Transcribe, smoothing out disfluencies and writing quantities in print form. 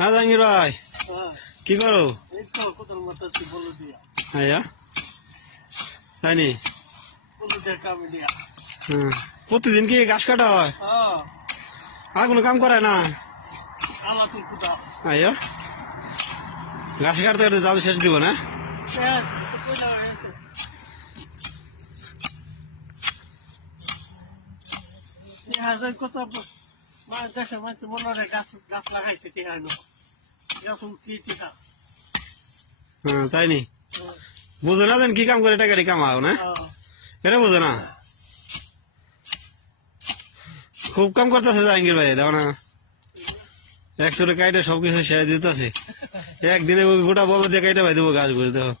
হ্যাঁ জাহাঙ্গীর ভাই, কি করো? হ্যাঁ তাই নি? প্রতিদিন কি ঘাস কাটা হয়? আর কোনো কাম করে না? আইয়া ঘাস কাটতে কাটতে জাল শেষ দিব না? হ্যাঁ তাই নি? বুঝো না দেন কি কাম করে টাকারি কামাও না? এটা বুঝো না? খুব কাম করতেছে জাহাঙ্গীর ভাই, দেখো না একচুয়ালি কাইটে সবকিছু শেষ দিতেছে। একদিনে গোটা বল দিয়ে কাইটে ভাই দেবো গাছ ঘুরে দেখো।